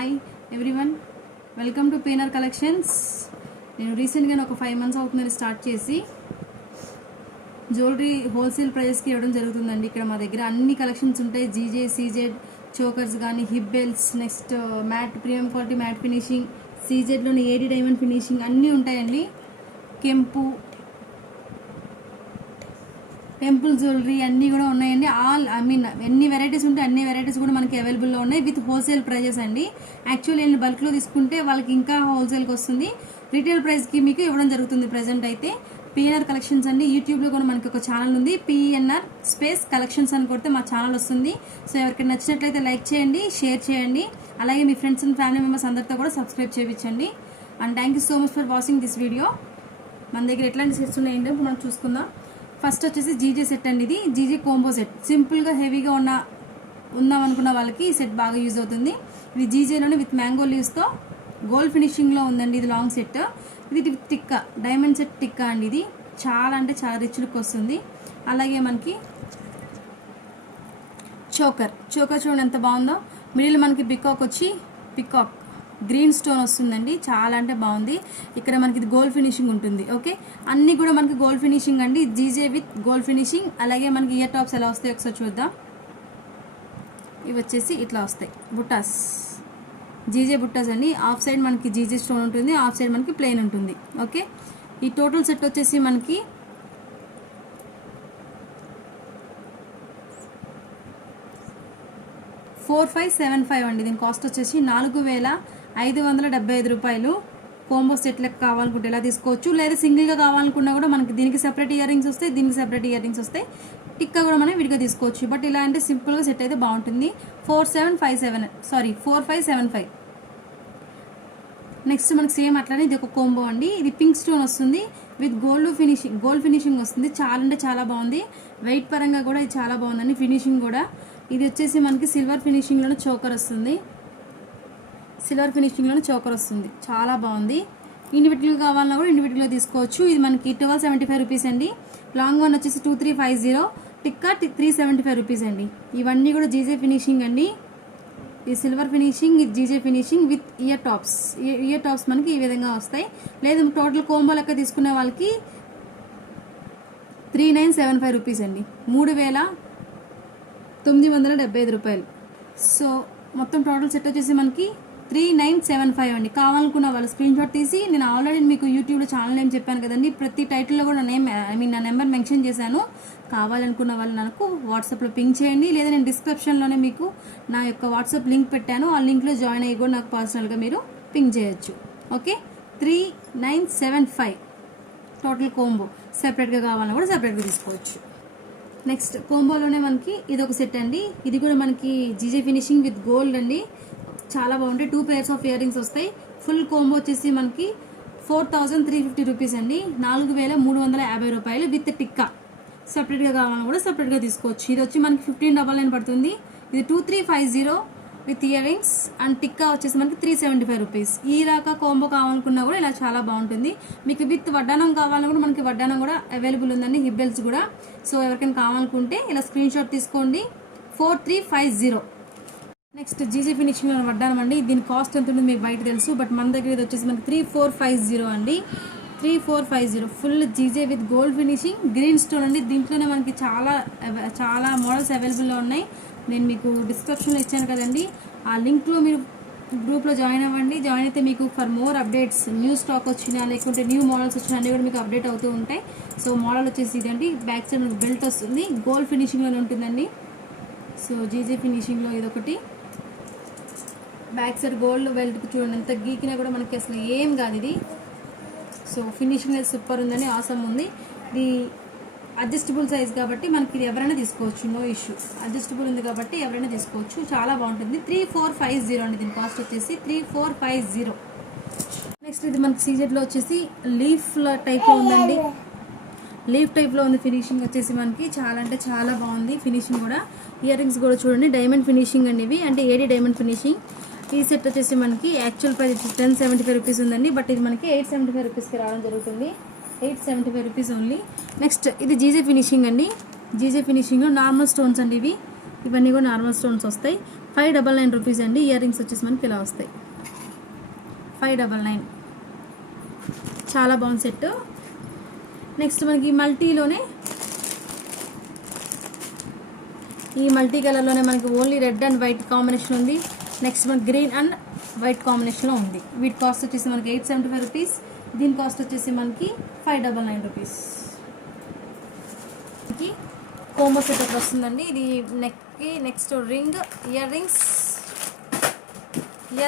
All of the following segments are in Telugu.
హాయ్ ఎవ్రీవన్, వెల్కమ్ టు పీనర్ కలెక్షన్స్. నేను రీసెంట్గా ఒక 5 months అవుతుంది స్టార్ట్ చేసి జ్యువెలరీ హోల్సేల్ ప్రైజెస్కి ఇవ్వడం జరుగుతుందండి. ఇక్కడ మా దగ్గర అన్ని కలెక్షన్స్ ఉంటాయి. జీజే, సీజెడ్ చోకర్స్ కానీ, hip belts, next matte, premium quality matte finishing, సీజెడ్లోని ఏడీ డైమండ్ ఫినిషింగ్ అన్నీ ఉంటాయండి. కెంపు, టెంపుల్ జ్యువెలరీ అన్నీ కూడా ఉన్నాయండి. ఎన్ని వెరైటీస్ ఉంటే అన్ని వెరైటీస్ కూడా మనకి అవైలబుల్లో ఉన్నాయి విత్ హోల్సేల్ ప్రైజెస్ అండి. యాక్చువల్లీ నేను బల్క్లో తీసుకుంటే వాళ్ళకి ఇంకా హోల్సేల్కి వస్తుంది. రీటైల్ ప్రైస్కి మీకు ఇవ్వడం జరుగుతుంది. ప్రజెంట్ అయితే పిఎన్ఆర్ కలెక్షన్స్ అండి. యూట్యూబ్లో కూడా మనకి ఒక ఛానల్ ఉంది, పిఎన్ఆర్ స్పేస్ కలెక్షన్స్ అని కొడితే మా ఛానల్ వస్తుంది. సో ఎవరికైనా నచ్చినట్లయితే లైక్ చేయండి, షేర్ చేయండి, అలాగే మీ ఫ్రెండ్స్ అండ్ ఫ్యామిలీ మెంబర్స్ అందరితో కూడా సబ్స్క్రైబ్ చేయించండి. And thank you so much for watching this video. మన దగ్గర ఎట్లాంటి సెట్స్ ఉన్నాయంటే మనం చూసుకుందాం. ఫస్ట్ వచ్చేసి జీజే సెట్ అండి. ఇది జీజే కోంబో సెట్. సింపుల్గా హెవీగా ఉందామనుకున్న వాళ్ళకి ఈ సెట్ బాగా యూజ్ అవుతుంది. ఇది జీజేలోనే విత్ మ్యాంగో లీవ్స్తో గోల్డ్ ఫినిషింగ్లో ఉందండి. ఇది లాంగ్ సెట్. ఇది టిక్కా, డైమండ్ సెట్ టిక్కా అండి. ఇది చాలా అంటే చాలా రిచ్ లుక్ వస్తుంది. అలాగే మనకి చోకర్ చూడండి ఎంత బాగుందో. మిడిల్ మనకి పికాక్ గ్రీన్ స్టోన్ వస్తుందండి. చాలా అంటే బాగుంది. ఇక్కడ మనకి ఇది గోల్డ్ ఫినిషింగ్ ఉంటుంది. ఓకే, అన్నీ కూడా మనకి గోల్డ్ ఫినిషింగ్ అండి. GJ with gold finishing. అలాగే మనకి ఇయర్ టాప్స్ ఎలా వస్తాయి ఒకసారి చూద్దాం. ఇవి వచ్చేసి ఇట్లా వస్తాయి, బుట్టాస్, జీజే బుట్టాస్ అండి. ఆఫ్ సైడ్ మనకి జీజే స్టోన్ ఉంటుంది, ఆఫ్ సైడ్ మనకి ప్లెయిన్ ఉంటుంది. ఓకే, ఈ టోటల్ సెట్ వచ్చేసి మనకి 4575 అండి. దీని కాస్ట్ వచ్చేసి 4575 రూపాయలు. కోంబో సెట్ లెక్క కావాలనుకుంటే ఇలా తీసుకోవచ్చు, లేదా సింగిల్గా కావాలనుకున్నా కూడా మనకి దీనికి సెపరేట్ ఇయర్ రింగ్స్ వస్తాయి, దీనికి సెపరేట్ ఇయర్ రింగ్స్ వస్తాయి. టిక్కా కూడా మనం విడిగా తీసుకోవచ్చు. బట్ ఇలా అంటే సింపుల్గా సెట్ అయితే బాగుంటుంది. 4575. నెక్స్ట్ మనకి సేమ్ అట్లానే ఇది ఒక కోంబో అండి. ఇది పింక్ స్టోన్ వస్తుంది విత్ గోల్డ్ ఫినిషింగ్ వస్తుంది. చాలా అంటే చాలా బాగుంది. వెయిట్ పరంగా కూడా ఇది చాలా బాగుందండి. ఫినిషింగ్ కూడా ఇది వచ్చేసి మనకి సిల్వర్ ఫినిషింగ్లోనే చోకర్ వస్తుంది. చాలా బాగుంది. ఇండివిజువల్ కావాలన్నా కూడా ఇండివిజువల్గా తీసుకోవచ్చు. ఇది మనకి 1275 రూపీస్ అండి. లాంగ్ వన్ వచ్చేసి 2350, టిక్కా 375 రూపీస్ అండి. ఇవన్నీ కూడా జీజే ఫినిషింగ్ అండి. ఈ సిల్వర్ ఫినిషింగ్, ఇది GJ finishing with ear tops మనకి ఈ విధంగా వస్తాయి. లేదు టోటల్ కోంబో లెక్క తీసుకునే వాళ్ళకి 3975 రూపీస్ అండి. 3975 రూపాయలు. సో మొత్తం టోటల్ సెట్ వచ్చేసి మనకి 3975 అండి. కావాలనుకున్న వాళ్ళు స్క్రీన్ షాట్ తీసి, నేను ఆల్రెడీ మీకు యూట్యూబ్లో ఛానల్ నేమ్ చెప్పాను కదండి, ప్రతి టైటిల్లో కూడా నా నెంబర్ మెన్షన్ చేశాను. కావాలనుకున్న వాళ్ళు నాకు వాట్సాప్లో పింక్ చేయండి, లేదా నేను డిస్క్రిప్షన్లోనే మీకు నా యొక్క వాట్సాప్ లింక్ పెట్టాను. ఆ లింక్లో జాయిన్ అయ్యి కూడా నాకు పర్సనల్గా మీరు పింక్ చేయొచ్చు. Okay, 3975 total combo. సెపరేట్గా కావాలన్నా కూడా సెపరేట్గా తీసుకోవచ్చు. నెక్స్ట్ కోంబోలోనే మనకి ఇది ఒక సెట్ అండి. ఇది కూడా మనకి జీజే ఫినిషింగ్ విత్ గోల్డ్ అండి. చాలా బాగుంటాయి. 2 pairs ఆఫ్ ఇయర్ రింగ్స్ వస్తాయి. ఫుల్ కోంబో వచ్చేసి మనకి 4350 రూపీస్ అండి. 4350 రూపాయలు విత్ టిక్కా. సపరేట్గా కావాలన్నా కూడా సపరేట్గా తీసుకోవచ్చు. ఇది వచ్చి మనకి 1599 పడుతుంది. ఇది 2350 with ear rings and tikka వచ్చేసి మనకి 375 రూపీస్. ఈ రక కోంబో కావాలనుకున్నా కూడా ఇలా చాలా బాగుంటుంది. మీకు విత్ వడ్డానం కావాలన్నా కూడా మనకి వడ్డానం కూడా అవైలబుల్ ఉందండి, హిప్ బెల్ట్స్ కూడా. సో ఎవరికైనా కావాలనుకుంటే ఇలా స్క్రీన్ షాట్ తీసుకోండి. 4350. నెక్స్ట్ జీజే ఫినిషింగ్లో వడ్డానం అండి. దీని కాస్ట్ ఎంత ఉంటుంది మీకు బయట తెలుసు, బట్ మన దగ్గర ఇది వచ్చేసి మనకి 3450 అండి. 3450 full GJ with gold finishing, green stone అండి. దీంట్లోనే మనకి చాలా మోడల్స్ అవైలబుల్లో ఉన్నాయి. నేను మీకు డిస్క్రిప్షన్లో ఇచ్చాను కదండి, ఆ లింక్లో మీరు గ్రూప్లో జాయిన్ అవ్వండి. జాయిన్ అయితే మీకు for more updates, new stock వచ్చినా లేకుంటే న్యూ మోడల్స్ వచ్చినా అన్నీ కూడా మీకు అప్డేట్ అవుతూ ఉంటాయి. సో మోడల్ వచ్చేసి ఇదండి. బ్యాక్ సైడ్ మనకి బెల్ట్ వస్తుంది, గోల్డ్ ఫినిషింగ్లోనే ఉంటుందండి. సో జీజే ఫినిషింగ్లో ఇదొకటి. బ్యాక్ సైడ్ గోల్డ్ బెల్ట్ చూడండి, ఎంత గీకినా కూడా మనకి అసలు ఏం కాదు ఇది. సో ఫినిషింగ్ అయితే సూపర్ ఉందని, ఆసమ్ ఉంది. ఇది అడ్జస్టబుల్ సైజ్ కాబట్టి మనకి ఇది ఎవరైనా తీసుకోవచ్చు, నో ఇష్యూ. అడ్జస్టబుల్ ఉంది కాబట్టి ఎవరైనా తీసుకోవచ్చు. చాలా బాగుంటుంది. 3450 అండి. దీని కాస్ట్ వచ్చేసి 3450. నెక్స్ట్ ఇది మనకి సీజెడ్లో వచ్చేసి లీఫ్ టైప్లో ఉందండి. లీఫ్ టైప్లో ఉంది. ఫినిషింగ్ వచ్చేసి మనకి చాలా అంటే చాలా బాగుంది. ఫినిషింగ్ కూడా, ఇయర్ రింగ్స్ కూడా చూడండి డైమండ్ ఫినిషింగ్ అండి. ఇవి అంటే ఏడీ డైమండ్ ఫినిషింగ్. ఈ సెట్ వచ్చేసి మనకి యాక్చువల్ ప్రైస్ 1075 రూపీస్ ఉందండి, బట్ ఇది మనకి 875 రూపీస్కి రావడం జరుగుతుంది. 875 రూపీస్ ఓన్లీ. నెక్స్ట్ ఇది జీజే ఫినిషింగ్ అండి. జీజే ఫినిషింగ్ నార్మల్ స్టోన్స్ అండి. ఇవి ఇవన్నీ కూడా నార్మల్ స్టోన్స్ వస్తాయి. 599 రూపీస్ అండి. ఇయర్ రింగ్స్ వచ్చేసి మనకి ఇలా వస్తాయి. 599 చాలా బాగుంది సెట్. నెక్స్ట్ మనకి మల్టీలోనే ఈ మల్టీ కలర్లోనే మనకి only red and white combination ఉంది. నెక్స్ట్ మనకి గ్రీన్ అండ్ వైట్ కాంబినేషన్లో ఉంది. వీటి కాస్ట్ వచ్చేసి మనకి 875 రూపీస్. దీని కాస్ట్ వచ్చేసి మనకి 599 రూపీస్. కోంబో సెట్ ఒకటి వస్తుందండి. ఇది నెక్కి next ring ear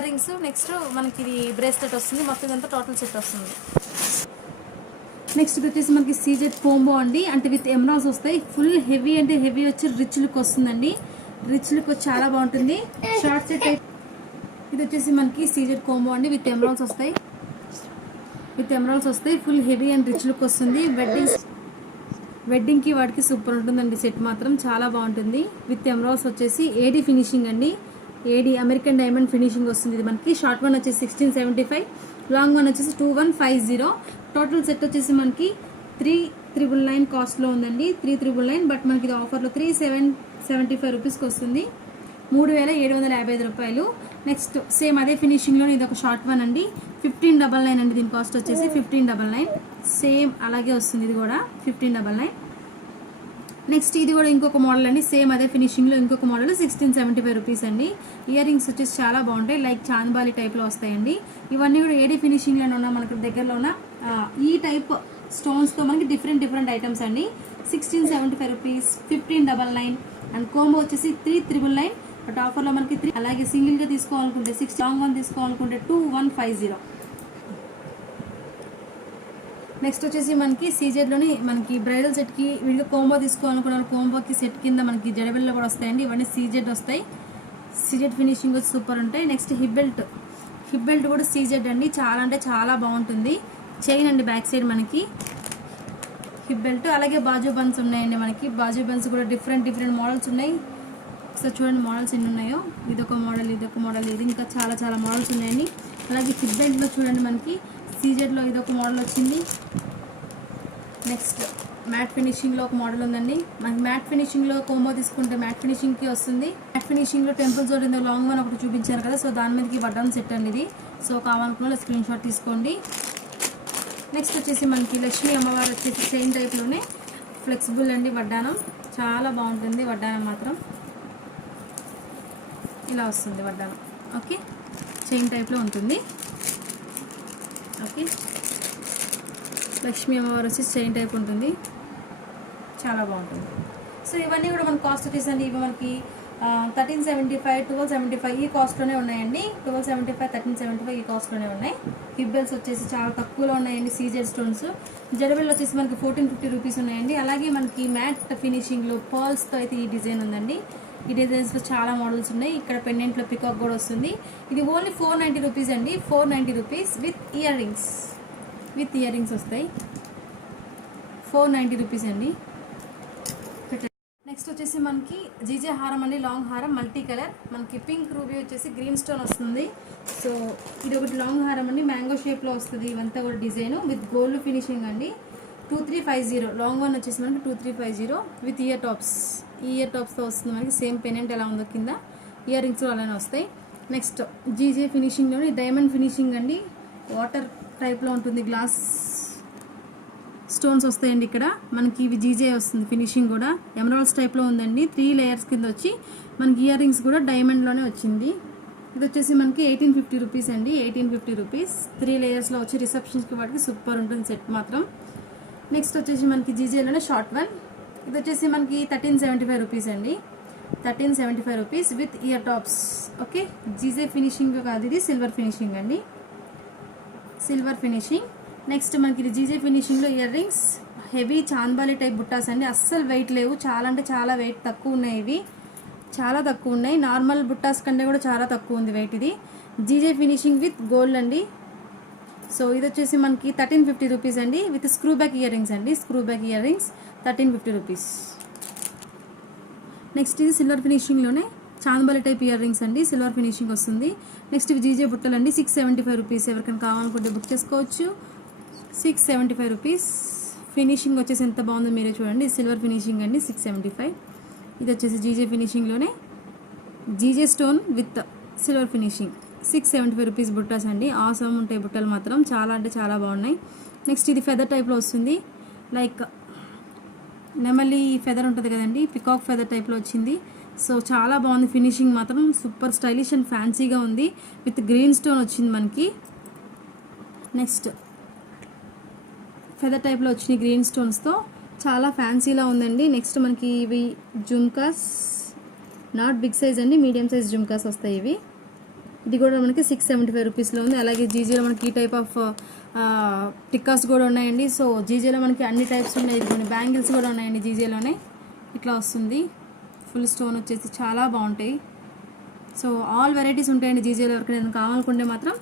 rings next మనకి ఇది బ్రేస్లెట్ వస్తుంది. మొత్తం ఇదంతా టోటల్ సెట్ వస్తుంది. నెక్స్ట్ ఇది వచ్చేసి మనకి సీజెడ్ కోంబో అండి. అంటే విత్ ఎమరాల్స్ వస్తాయి. ఫుల్ హెవీ అంటే హెవీ వచ్చి రిచ్ లుక్ వస్తుందండి. రిచ్ లుక్ వచ్చి చాలా బాగుంటుంది. షార్ట్ సెట్ ఇది వచ్చేసి మనకి సీజెడ్ కోంబో అండి. విత్ ఎమరాల్స్ వస్తాయి. Full heavy and rich look వస్తుంది. వెడ్డింగ్కి వాటికి సూపర్ ఉంటుందండి. సెట్ మాత్రం చాలా బాగుంటుంది. విత్ ఎమరాల్స్ వచ్చేసి ఏడీ ఫినిషింగ్ అండి. ఏడీ అమెరికన్ డైమండ్ ఫినిషింగ్ వస్తుంది. ఇది మనకి షార్ట్ వన్ వచ్చేసి 1675, లాంగ్ వన్ వచ్చేసి 2150. టోటల్ సెట్ వచ్చేసి మనకి 3999 కాస్ట్లో ఉందండి. 3999, బట్ మనకి ఇది ఆఫర్లో 3775 రూపీస్కి వస్తుంది. 3755 రూపాయలు. నెక్స్ట్ సేమ్ అదే ఫినిషింగ్లో ఇది ఒక షార్ట్ వన్ అండి. 1599 అండి. దీని కాస్ట్ వచ్చేసి 1599. సేమ్ అలాగే వస్తుంది. ఇది కూడా 1599. నెక్స్ట్ ఇది కూడా ఇంకొక మోడల్ అండి. సేమ్ అదే ఫినిషింగ్లో ఇంకొక మోడల్ 1675 రూపీస్ అండి. ఇయర్ రింగ్స్ వచ్చేసి చాలా బాగుంటాయి. లైక్ చాంద్బాలి టైప్లో వస్తాయండి. ఇవన్నీ కూడా ఏడీ ఫినిషింగ్లోనే ఉన్న మనకు దగ్గరలో ఉన్న ఈ టైప్ స్టోన్స్తో మనకి డిఫరెంట్ ఐటమ్స్ అండి. 1675 రూపీస్, 1599 అండ్ కోంబో వచ్చేసి 3999. బట్ ఆఫర్లో మనకి 3. అలాగే సింగిల్గా తీసుకోవాలనుకుంటే 6, లాంగ్ వన్ తీసుకోవాలనుకుంటే 2150. నెక్స్ట్ వచ్చేసి మనకి సీజెడ్లోని మనకి బ్రైడల్ సెట్కి వీడియో కోంబో తీసుకోవాలనుకున్నాను. కోంబోకి సెట్ కింద మనకి జడబెల్లో కూడా వస్తాయండి. ఇవన్నీ సీజెడ్ వస్తాయి. సీజెడ్ ఫినిషింగ్ వచ్చి సూపర్ ఉంటాయి. నెక్స్ట్ హిప్ బెల్ట్ కూడా సీజెడ్ అండి. చాలా అంటే చాలా బాగుంటుంది. చైన్ అండి బ్యాక్ సైడ్ మనకి హిప్ బెల్ట్. అలాగే బాజు బన్స్ ఉన్నాయండి. మనకి బాజు బన్స్ కూడా డిఫరెంట్ మోడల్స్ ఉన్నాయి. ఒకసారి చూడండి మోడల్స్ ఎన్ని ఉన్నాయో. ఇదొక మోడల్, ఇది ఇంకా చాలా మోడల్స్ ఉన్నాయండి. అలాగే హిప్ బెల్ట్లో చూడండి మనకి సీజెడ్లో ఇదొక మోడల్ వచ్చింది. నెక్స్ట్ మ్యాట్ ఫినిషింగ్లో ఒక మోడల్ ఉందండి. మనకి మ్యాట్ ఫినిషింగ్లో కోంబో తీసుకుంటే మ్యాట్ ఫినిషింగ్కి వస్తుంది. మ్యాట్ ఫినిషింగ్లో టెంపుల్ జోడ్ ఇందులో లాంగ్ వన్ ఒకటి చూపించారు కదా. సో దాని మీదకి వడ్డాన్ సెట్ అండి ఇది. సో కావాలనుకున్న స్క్రీన్ షాట్ తీసుకోండి. నెక్స్ట్ వచ్చేసి మనకి లక్ష్మీ అమ్మవారు వచ్చేసి చైన్ టైప్లోనే ఫ్లెక్సిబుల్ అండి. వడ్డానం చాలా బాగుంటుంది. వడ్డానం మాత్రం ఇలా వస్తుంది. వడ్డానం ఓకే, చైన్ టైప్లో ఉంటుంది. ఓకే, లక్ష్మీ అమ్మవారు వచ్చి చైన్ టైప్ ఉంటుంది. చాలా బాగుంటుంది. సో ఇవన్నీ కూడా మన కాస్ట్ వచ్చేసండి. ఇవి మనకి 1375, 1275 ఈ కాస్ట్లోనే ఉన్నాయండి. 1275, 1375 ఈ కాస్ట్లోనే ఉన్నాయి. హిబ్బెల్స్ వచ్చేసి చాలా తక్కువలో ఉన్నాయండి. సీజెడ్ స్టోన్స్ జడబెల్ వచ్చేసి మనకి 1450 రూపీస్ ఉన్నాయండి. అలాగే మనకి మ్యాట్ ఫినిషింగ్లో పర్ల్స్తో అయితే ఈ డిజైన్ ఉందండి. ఈ డిజైన్స్లో చాలా మోడల్స్ ఉన్నాయి. ఇక్కడ పెండెంట్లో పికాక్ కూడా వస్తుంది. ఇది ఓన్లీ 490 రూపీస్ అండి. 490 రూపీస్ విత్ ఇయర్ రింగ్స్ వస్తాయి. 490 రూపీస్ అండి. నెక్స్ట్ వచ్చేసి మనకి జీజే హారం అండి. లాంగ్ హారం మల్టీ కలర్. మనకి పింక్ రూబీ వచ్చేసి గ్రీన్ స్టోన్ వస్తుంది. సో ఇది ఒకటి లాంగ్ హారం అండి. మ్యాంగో షేప్లో వస్తుంది. ఇవంతా కూడా డిజైన్ విత్ గోల్డ్ ఫినిషింగ్ అండి. 2350. లాంగ్ వన్ వచ్చేసి మనకి 2350 విత్ ఇయర్ టాప్స్తో వస్తుంది. మనకి సేమ్ పెనెంట్ ఎలా ఉందో కింద ఇయర్ రింగ్స్ అలానే వస్తాయి. నెక్స్ట్ జీజే ఫినిషింగ్లోని డైమండ్ ఫినిషింగ్ అండి. వాటర్ టైప్లో ఉంటుంది. గ్లాస్ స్టోన్స్ వస్తాయండి. ఇక్కడ మనకి ఇవి జీజే వస్తుంది. ఫినిషింగ్ కూడా ఎమరాల్డ్స్ టైప్లో ఉందండి. 3 లేయర్స్ కింద వచ్చి మనకి ఇయర్ రింగ్స్ కూడా డైమండ్లోనే వచ్చింది. ఇది వచ్చేసి మనకి 1850 రూపీస్ అండి. 1850 రూపీస్ 3 లేయర్స్లో వచ్చి రిసెప్షన్స్కి వాటికి సూపర్ ఉంటుంది సెట్ మాత్రం. నెక్స్ట్ వచ్చేసి మనకి జీజేలోనే షార్ట్ వన్. ఇది వచ్చేసి మనకి 1375 రూపీస్ అండి. 1375 rupees with ear tops. Okay, GJ finishing కాదు, ఇది సిల్వర్ ఫినిషింగ్ అండి. Silver finishing. నెక్స్ట్ మనకి ఇది జీజే ఫినిషింగ్లో earrings. Heavy chandbali type బుట్టాస్ అండి. అస్సలు వెయిట్ లేవు. చాలా అంటే చాలా వెయిట్ తక్కువ ఉన్నాయి. ఇవి చాలా తక్కువ ఉన్నాయి. నార్మల్ బుట్టాస్ కంటే కూడా చాలా తక్కువ ఉంది వెయిట్. ఇది జీజే ఫినిషింగ్ విత్ గోల్డ్ అండి. సో ఇది వచ్చేసి మనకి 1350 రూపీస్ అండి with screw back earrings అండి. 1350 రూపీస్. నెక్స్ట్ ఇది సిల్వర్ ఫినిషింగ్లోనే చాంద్బాలి టైప్ ఇయర్ రింగ్స్ అండి. సిల్వర్ ఫినిషింగ్ వస్తుంది. నెక్స్ట్ ఇవి జీజే బుట్టలు అండి. 675 రూపీస్. ఎవరికైనా కావాలనుకుంటే బుక్ చేసుకోవచ్చు. 675 రూపీస్. ఫినిషింగ్ వచ్చేసి ఎంత బాగుందో మీరే చూడండి. సిల్వర్ ఫినిషింగ్ అండి. 675. ఇది వచ్చేసి జీజే ఫినిషింగ్లోనే GJ stone with silver finishing. 675 rupees బుట్టాస్ అండి. ఆసమ్ ఉంటాయి బుట్టలు మాత్రం, చాలా అంటే చాలా బాగున్నాయి. నెక్స్ట్ ఇది ఫెదర్ టైప్లో వస్తుంది, లైక్ నెమలి ఫెదర్ ఉంటుంది కదండి, పికాక్ ఫెదర్ టైప్లో వచ్చింది. సో చాలా బాగుంది, ఫినిషింగ్ మాత్రం సూపర్ స్టైలిష్ అండ్ ఫ్యాన్సీగా ఉంది. విత్ గ్రీన్ స్టోన్ వచ్చింది మనకి. నెక్స్ట్ ఫెదర్ టైప్లో వచ్చినాయి గ్రీన్ స్టోన్స్తో, చాలా ఫ్యాన్సీలా ఉందండి. నెక్స్ట్ మనకి ఇవి జుమ్కాస్, నాట్ బిగ్ సైజ్ అండి, మీడియం సైజ్ జుమ్కాస్ వస్తాయి ఇవి. ఇది కూడా మనకి 675 రూపీస్లో ఉంది. అలాగే జీజేలో మనకి ఈ టైప్ ఆఫ్ టిక్కాస్ కూడా ఉన్నాయండి. సో జీజేలో మనకి అన్ని టైప్స్ ఉన్నాయి. కొన్ని బ్యాంగిల్స్ కూడా ఉన్నాయండి జీజేలోనే. ఇట్లా వస్తుంది, ఫుల్ స్టోన్ వచ్చేసి చాలా బాగుంటాయి. సో ఆల్ వెరైటీస్ ఉంటాయండి జీజేలో. ఎవరికైనా కావాలనుకుంటే మాత్రం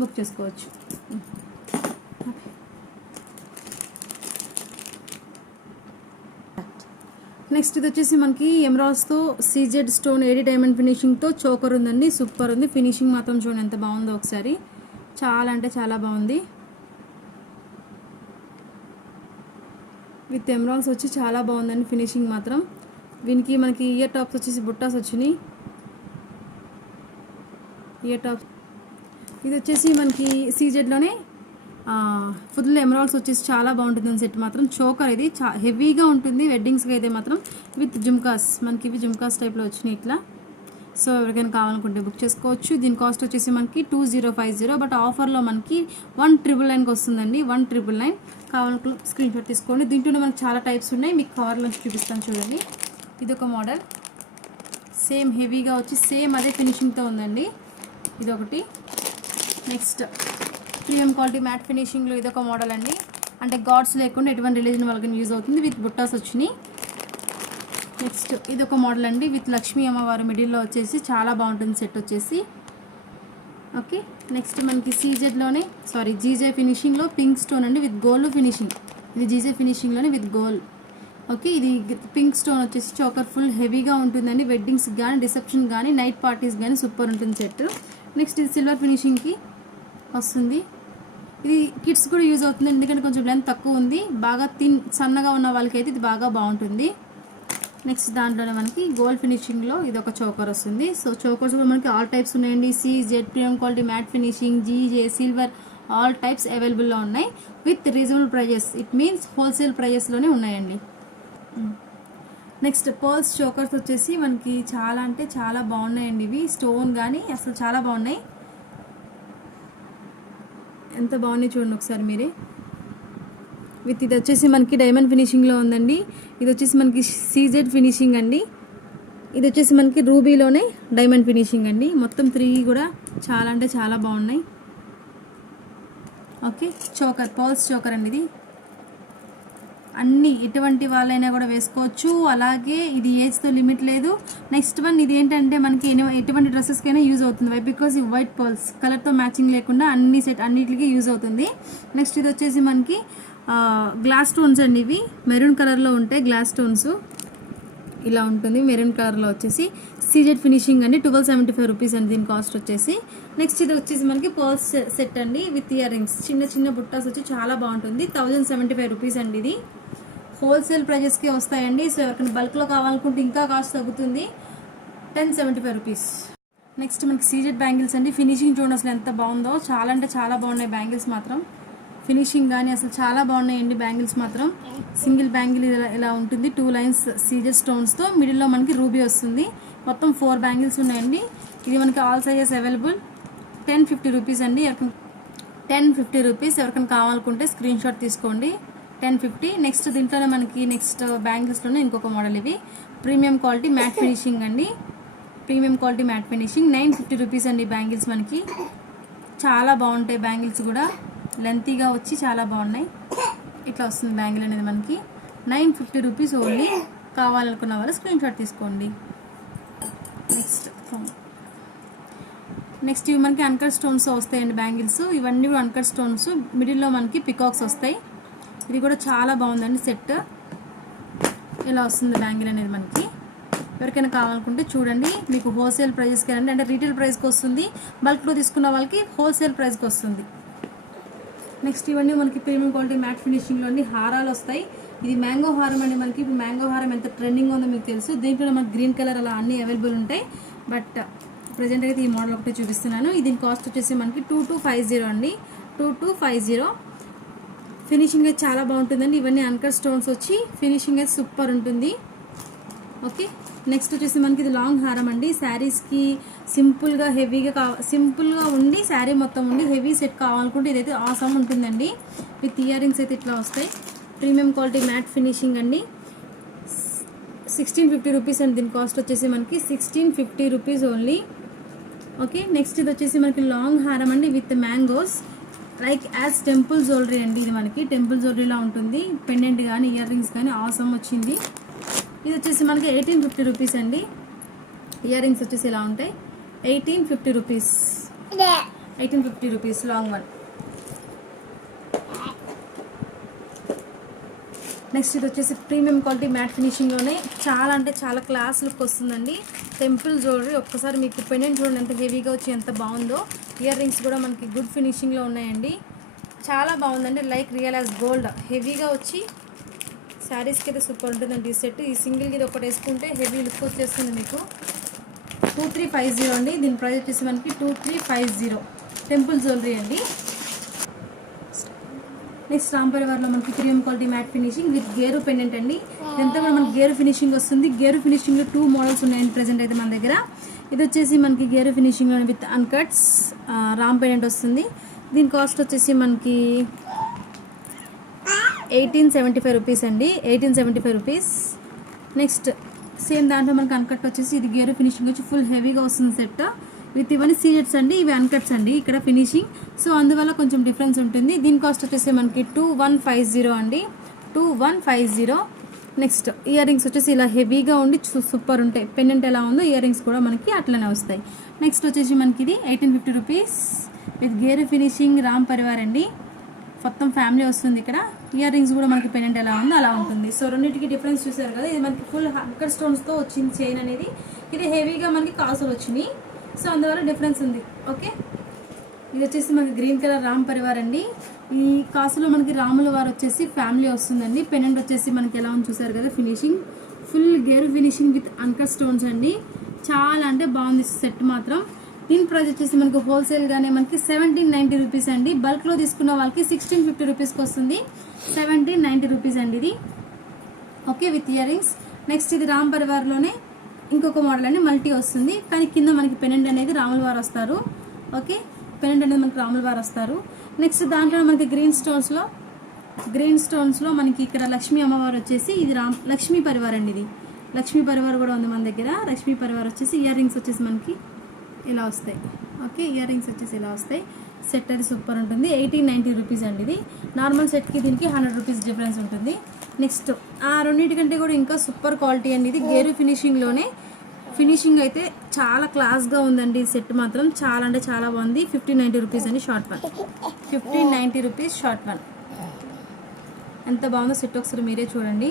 బుక్ చేసుకోవచ్చు. నెక్స్ట్ ఇది వచ్చేసి మనకి ఎమరాల్డ్స్తో సీజెడ్ స్టోన్ ఏడి డైమండ్ ఫినిషింగ్తో చోకర్ ఉందండి. సూపర్ ఉంది, ఫినిషింగ్ మాత్రం చూడండి ఎంత బాగుందో ఒకసారి, చాలా అంటే చాలా బాగుంది. విత్ ఎమరాల్డ్స్ వచ్చి చాలా బాగుందండి ఫినిషింగ్ మాత్రం. దీనికి మనకి ఇయర్ టాప్స్ వచ్చేసి బుట్టాస్ వచ్చినాయి, ఇయర్ టాప్స్. ఇది వచ్చేసి మనకి సీజెడ్లోనే ఫుల్ ఎమరాల్డ్స్ వచ్చేసి చాలా బాగుంటుంది సెట్ మాత్రం. చోకర్ ఇది హెవీగా ఉంటుంది వెడ్డింగ్స్కి అయితే మాత్రం. విత్ జుమ్కాస్, మనకి ఇవి జుమ్కాస్ టైప్లో వచ్చినాయి ఇట్లా. సో ఎవరికైనా కావాలనుకుంటే బుక్ చేసుకోవచ్చు. దీని కాస్ట్ వచ్చేసి మనకి 2050, బట్ ఆఫర్లో మనకి 1999కి వస్తుందండి. 1999 కావాలనుకుంటే స్క్రీన్ షాట్ తీసుకోండి. దీంట్లో మనకి చాలా టైప్స్ ఉన్నాయి, మీకు కవర్లో చూపిస్తాను చూడండి. ఇది ఒక మోడల్, సేమ్ హెవీగా వచ్చి సేమ్ అదే ఫినిషింగ్తో ఉందండి. ఇదొకటి. నెక్స్ట్ ప్రీమియం క్వాలిటీ మ్యాట్ ఫినిషింగ్లో ఇదొక మోడల్ అండి. అంటే గాడ్స్ లేకుండా ఎటువంటి రిలీజన్ వాళ్ళకి యూజ్ అవుతుంది. విత్ బుట్టాస్ వచ్చినాయి. నెక్స్ట్ ఇదొక మోడల్ అండి, విత్ లక్ష్మీ అమ్మవారి మిడిల్లో వచ్చేసి చాలా బాగుంటుంది సెట్ వచ్చేసి. ఓకే. నెక్స్ట్ మనకి సీజెడ్లోనే జీజే ఫినిషింగ్లో పింక్ స్టోన్ అండి, విత్ గోల్డ్ ఫినిషింగ్. ఇది జీజే ఫినిషింగ్లోనే విత్ గోల్డ్. ఓకే. ఇది పింక్ స్టోన్ వచ్చేసి చోకర్ ఫుల్ హెవీగా ఉంటుందండి. వెడ్డింగ్స్ కానీ, రిసెప్షన్ కానీ, నైట్ పార్టీస్ కానీ సూపర్ ఉంటుంది సెట్. నెక్స్ట్ ఇది సిల్వర్ ఫినిషింగ్కి వస్తుంది. ఇది కిడ్స్ కూడా యూజ్ అవుతుంది, ఎందుకంటే కొంచెం లెంత్ తక్కువ ఉంది. బాగా సన్నగా ఉన్న వాళ్ళకైతే ఇది బాగా బాగుంటుంది. నెక్స్ట్ దాంట్లోనే మనకి గోల్డ్ ఫినిషింగ్లో ఇది ఒక చోకర్ వస్తుంది. సో చోకర్స్ కూడా మనకి ఆల్ టైప్స్ ఉన్నాయండి. CZ, premium quality matte finishing, GJ, silver, all types అవైలబుల్లో ఉన్నాయి with reasonable prices. It means wholesale ప్రైజెస్లోనే ఉన్నాయండి. నెక్స్ట్ పర్ల్స్ చోకర్స్ వచ్చేసి మనకి చాలా అంటే చాలా బాగున్నాయండి. ఇవి స్టోన్ కానీ అసలు చాలా బాగున్నాయి, ఎంత బాగున్నాయి చూడండి ఒకసారి మీరే. విత్ ఇది వచ్చేసి మనకి డైమండ్ ఫినిషింగ్లో ఉందండి. ఇది వచ్చేసి మనకి సీజెడ్ ఫినిషింగ్ అండి. ఇది వచ్చేసి మనకి రూబీలోనే డైమండ్ ఫినిషింగ్ అండి. మొత్తం 3 కూడా చాలా అంటే చాలా బాగున్నాయి. ఓకే. చోకర్, పర్ల్స్ చోకర్ అండి. ఇది అన్నీ ఎటువంటి వాళ్ళైనా కూడా వేసుకోవచ్చు. అలాగే ఇది ఏజ్తో లిమిట్ లేదు. నెక్స్ట్ వన్ ఇది ఏంటంటే మనకి ఎటువంటి డ్రెస్సెస్కైనా యూజ్ అవుతుంది. వై బికాస్ ఈ వైట్ పర్ల్స్ కలర్తో మ్యాచింగ్ లేకుండా అన్నిటికీ యూజ్ అవుతుంది. నెక్స్ట్ ఇది వచ్చేసి మనకి గ్లాస్ స్టోన్స్ అండి. ఇవి మెరూన్ కలర్లో ఉంటాయి గ్లాస్ స్టోన్స్, ఇలా ఉంటుంది మెరూన్ కలర్లో వచ్చేసి. సీజెడ్ ఫినిషింగ్ అండి. 1275 రూపీస్ అండి దీని కాస్ట్ వచ్చేసి. నెక్స్ట్ ఇది వచ్చేసి మనకి పర్ల్స్ సెట్ అండి, విత్ ఇయర్ రింగ్స్, చిన్న చిన్న బుట్టాస్ వచ్చి చాలా బాగుంటుంది. 1075 రూపీస్ అండి. ఇది హోల్సేల్ ప్రైజెస్కి వస్తాయండి. సో ఎవరికైనా బల్క్లో కావాలనుకుంటే ఇంకా కాస్ట్ తగ్గుతుంది, 1075 రూపీస్. నెక్స్ట్ మనకి సీజెడ్ బ్యాంగిల్స్ అండి. ఫినిషింగ్ చూడండి అసలు ఎంత బాగుందో, చాలా అంటే చాలా బాగున్నాయి బ్యాంగిల్స్ మాత్రం. ఫినిషింగ్ కానీ అసలు చాలా బాగున్నాయండి బ్యాంగిల్స్ మాత్రం. సింగిల్ బ్యాంగిల్ ఇలా ఉంటుంది, 2 లైన్స్ సీజెడ్ స్టోన్స్తో, మిడిల్లో మనకి రూబీ వస్తుంది. మొత్తం 4 బ్యాంగిల్స్ ఉన్నాయండి. ఇది మనకి ఆల్ సైజెస్ అవైలబుల్. 1050 రూపీస్ అండి. 1050 రూపీస్. ఎవరికైనా కావాలనుకుంటే స్క్రీన్ షాట్ తీసుకోండి. 1050. నెక్స్ట్ దీంట్లోనే మనకి నెక్స్ట్ బ్యాంగిల్స్లోనే ఇంకొక మోడల్. ఇవి ప్రీమియం క్వాలిటీ మ్యాట్ ఫినిషింగ్ అండి. Premium quality matte finishing 950 rupees అండి. బ్యాంగిల్స్ మనకి చాలా బాగుంటాయి. బ్యాంగిల్స్ కూడా లెంతీగా వచ్చి చాలా బాగున్నాయి. ఇట్లా వస్తుంది బ్యాంగిల్ అనేది మనకి 950 రూపీస్ ఓన్లీ. కావాలనుకున్న వాళ్ళు స్క్రీన్ షాట్ తీసుకోండి. నెక్స్ట్ ఇవి మనకి అన్కట్ స్టోన్స్ వస్తాయండి బ్యాంగిల్స్. ఇవన్నీ కూడా అన్కట్ స్టోన్స్, మిడిల్లో మనకి పికాక్స్ వస్తాయి. ఇది కూడా చాలా బాగుందండి సెట్. ఇలా వస్తుంది బ్యాంగిల్ అనేది మనకి. ఎవరికైనా కావాలనుకుంటే చూడండి. మీకు హోల్సేల్ ప్రైజెస్కి అంటే రీటైల్ ప్రైస్కి వస్తుంది, బల్క్లో తీసుకున్న వాళ్ళకి హోల్సేల్ ప్రైస్కి వస్తుంది. నెక్స్ట్ ఇవన్నీ మనకి ప్రీమియం క్వాలిటీ మ్యాట్ ఫినిషింగ్లోని హారాలు వస్తాయి. ఇది మ్యాంగో హారం అండి. మనకి ఇప్పుడు మ్యాంగో హారం ఎంత ట్రెండింగ్ ఉందో మీకు తెలుసు. దీంట్లో మనకి గ్రీన్ కలర్ అలా అన్నీ అవైలబుల్ ఉంటాయి. బట్ ప్రజెంట్ అయితే ఈ మోడల్ ఒకటే చూపిస్తున్నాను. దీని కాస్ట్ వచ్చేసి మనకి 2250 అండి. 2250. ఫినిషింగ్ అయితే చాలా బాగుంటుందండి. ఇవన్నీ అన్కట్ స్టోన్స్ వచ్చి ఫినిషింగ్ అయితే సూపర్ ఉంటుంది. ఓకే, నెక్స్ట్ వచ్చేసి మనకి ఇది లాంగ్ హారం అండి. శారీస్కి సింపుల్గా హెవీగా సింపుల్గా ఉండి శారీ మొత్తం ఉండి హెవీ సెట్ కావాలనుకుంటే ఇదైతే ఆసమ్ ఉంటుందండి. విత్ ఇయర్ రింగ్స్ అయితే ఇట్లా వస్తాయి. ప్రీమియం క్వాలిటీ మ్యాట్ ఫినిషింగ్ అండి. 1650 రూపీస్ అండి. దీని కాస్ట్ వచ్చేసి మనకి 1650 రూపీస్ ఓన్లీ. ఓకే, నెక్స్ట్ ఇది వచ్చేసి మనకి లాంగ్ హారం అండి with mangoes like as temple jewellery అండి. ఇది మనకి టెంపుల్ జ్యువెలరీలా ఉంటుంది. పెండెంట్ కానీ ఇయర్ రింగ్స్ కానీ ఆసమ్ వచ్చింది. ఇది వచ్చేసి మనకి 1850 రూపీస్ అండి. ఇయర్ రింగ్స్ వచ్చేసి ఇలా ఉంటాయి. 1850 rupees. 1850 rupees long one. Next ఇది వచ్చేసి ప్రీమియం క్వాలిటీ మ్యాట్ ఫినిషింగ్లోనే చాలా అంటే చాలా క్లాస్ లుక్ వస్తుందండి. టెంపుల్ జ్యువెలరీ ఒక్కసారి మీకు పెండెంట్ చూడండి ఎంత హెవీగా వచ్చి ఎంత బాగుందో. ఇయర్ రింగ్స్ కూడా మనకి గుడ్ ఫినిషింగ్లో ఉన్నాయండి. చాలా బాగుందండి. లైక్ రియల్ యాజ్ గోల్డ్ హెవీగా వచ్చి శారీస్కి అయితే సూపర్ ఉంటుందండి. ఈ సెట్ ఈ సింగిల్కి ఇది ఒకటి వేసుకుంటే హెవీ లుక్ వచ్చేస్తుంది మీకు. 2350 అండి. దీని ప్రైస్ వచ్చేసి మనకి 2350. టెంపుల్ జ్యువెలరీ అండి. నెక్స్ట్ రామ్ పరివార్లో మనకి premium quality matte finishing with గేరు పెండెంట్ అండి. ఇదంతా కూడా మనకి గేరు ఫినిషింగ్ వస్తుంది. గేరు ఫినిషింగ్లో 2 మోడల్స్ ఉన్నాయండి ప్రజెంట్ అయితే మన దగ్గర. ఇది వచ్చేసి మనకి గేరు ఫినిషింగ్లో విత్ అన్కట్స్ రామ్ పెండెంట్ వస్తుంది. దీని కాస్ట్ వచ్చేసి మనకి 1875 రూపీస్ అండి. 1875 రూపీస్. నెక్స్ట్ సేమ్ దాంట్లో మనకి అన్కట్ వచ్చేసి ఇది గేరు ఫినిషింగ్ వచ్చి ఫుల్ హెవీగా వస్తుంది సెట్ విత్ ఇవన్నీ సీజెట్స్ అండి. ఇవి అన్కట్స్ అండి ఇక్కడ ఫినిషింగ్. సో అందువల్ల కొంచెం డిఫరెన్స్ ఉంటుంది. దీని కాస్ట్ వచ్చేసి మనకి 2150 అండి. 2150. నెక్స్ట్ ఇయర్ రింగ్స్ వచ్చేసి ఇలా హెవీగా ఉండి సూపర్ ఉంటాయి. పెండెంట్ ఎలా ఉందో ఇయర్ రింగ్స్ కూడా మనకి అట్లనే వస్తాయి. నెక్స్ట్ వచ్చేసి మనకి ఇది 1850 rupees with gear finishing Ram Parivar అండి. మొత్తం ఫ్యామిలీ వస్తుంది ఇక్కడ. ఇయర్ రింగ్స్ కూడా మనకి పెండెంట్ ఎలా ఉందో అలా ఉంటుంది. సో రెండింటికి డిఫరెన్స్ చూసారు కదా. ఇది మనకి ఫుల్ అన్కట్ స్టోన్స్తో వచ్చింది చైన్ అనేది. ఇది హెవీగా మనకి కాసులు వచ్చినాయి. సో అందువల్ల డిఫరెన్స్ ఉంది. ఓకే, ఇది వచ్చేసి మనకి గ్రీన్ కలర్ రామ్ పరివార్ అండి. ఈ కాసులో మనకి రాముల వారు వచ్చేసి ఫ్యామిలీ వస్తుందండి. పెండెంట్ వచ్చేసి మనకి ఎలా ఉంది చూసారు కదా. Finishing full gear finishing with uncut stones అండి. చాలా అంటే బాగుంది సెట్ మాత్రం. దీని ప్రైస్ వచ్చేసి మనకు హోల్సేల్గానే మనకి 1790 రూపీస్ అండి. బల్క్లో తీసుకున్న వాళ్ళకి 1650 రూపీస్కి వస్తుంది. 1790 రూపీస్ అండి ఇది. Okay, with ear rings. Next ఇది రామ్ పరివార్లోనే ఇంకొక మోడల్ అండి. మల్టీ వస్తుంది కానీ కింద మనకి పెండెంట్ అనేది రాముల వారు వస్తారు. ఓకే, పెండెంట్ అనేది మనకి రాముల వారు వస్తారు. నెక్స్ట్ దాంట్లో మనకి గ్రీన్ స్టోన్స్లో మనకి ఇక్కడ లక్ష్మీ అమ్మవారు వచ్చేసి ఇది లక్ష్మీ పరివార్ అండి. ఇది లక్ష్మీ పరివార్ కూడా ఉంది మన దగ్గర. లక్ష్మీ పరివార్ వచ్చేసి ఇయర్ రింగ్స్ వచ్చేసి మనకి ఇలా వస్తాయి. ఓకే, ఇయర్ రింగ్స్ వచ్చేసి ఇలా వస్తాయి. సెట్ అది సూపర్ ఉంటుంది. 1890 రూపీస్ అండి. ఇది నార్మల్ సెట్కి దీనికి 100 రూపీస్ డిఫరెన్స్ ఉంటుంది. నెక్స్ట్ ఆ రెండింటికంటే కూడా ఇంకా సూపర్ క్వాలిటీ అండి. ఇది గేరు ఫినిషింగ్లోనే. ఫినిషింగ్ అయితే చాలా క్లాస్గా ఉందండి. ఈ సెట్ మాత్రం చాలా అంటే చాలా బాగుంది. 1590 రూపీస్ అండి short one. 1590 rupees short one. ఎంత బాగుందో సెట్ ఒకసారి మీరే చూడండి.